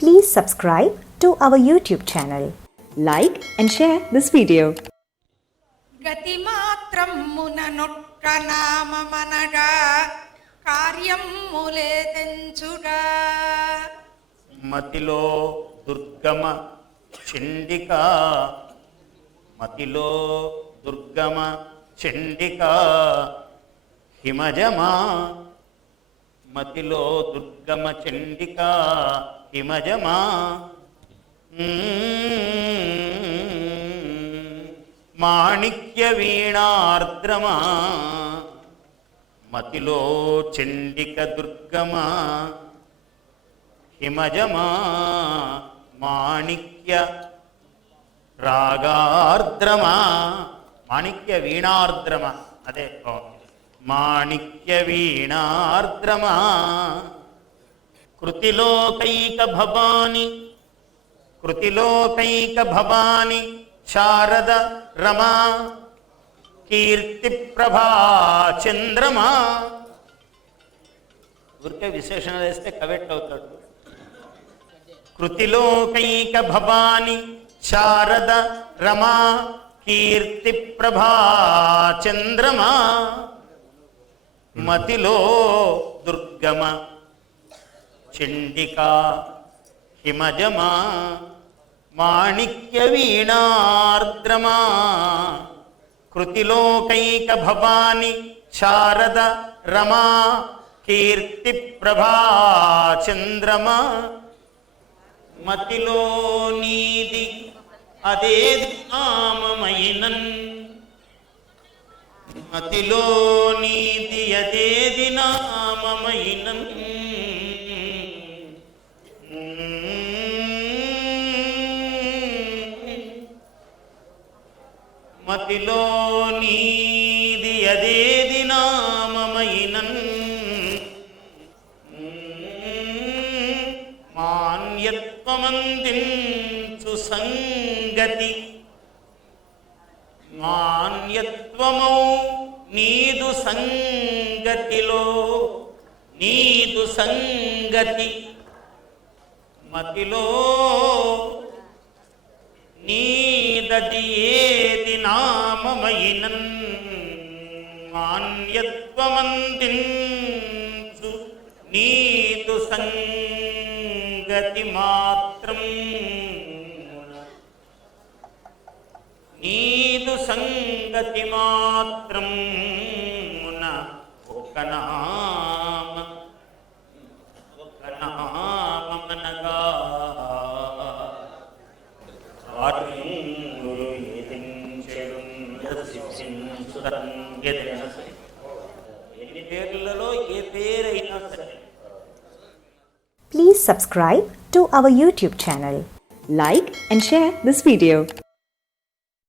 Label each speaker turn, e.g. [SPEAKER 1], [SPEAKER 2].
[SPEAKER 1] Please subscribe to our YouTube channel.
[SPEAKER 2] Like and share this video.
[SPEAKER 3] గతి మాత్రమున నొక్క నామమనగా కార్యములే తెంచుగా
[SPEAKER 4] మతిలో దుర్గమ చండిక మతిలో దుర్గమ చండిక హిమజమా మతిలో దుర్గమ చండికా హిమజమా? మాణిక్య వీణార్ద్రమా? మతిలో చండిక దుర్గమా? హిమజమా? మాణిక్య రాగార్ద్రమా? మాణిక్య వీణార్ద్రమా? అదే మాణిక్యవీణార్ద్రమా? కృతిలోకైక భవాని కృతిలోకైక భవాని శారద రమా? కీర్తి ప్రభా చంద్రమా? ఊరికే విశేషణ వేస్తే కవెట్ అవుతాడు కృతిలోకైక భవాని శారద రమా? కీర్తి ప్రభా చంద్రమా? మతిలో దుర్గమ చండికా హిమజమా మాణిక్య వీణార్ద్రమా కృతిలోకైక భవాని శారద రమా కీర్తి ప్రభా చంద్రమా మతిలో నీది అదే నామమైనన్ అతిలో నీతి అదేది నామమైనన్ మతిలో నీది అదేది నామమైనన్ మాన్యత్వమందించు సంగతి. మాన్యత్వమౌ నీదు సంగతిలో నీదు సంగతి మతిలో. నీదది ఏది నామమైనన్ మాన్యత్వమందించు నీదు సంగతి మాత్రం. నీదు సంగతి మాత్రం ఒక నామ ఒక నామనగా ఎన్ని పేర్లలో ఏ పేరైనా సరే
[SPEAKER 1] Please subscribe to our YouTube channel.
[SPEAKER 2] Like and share this video.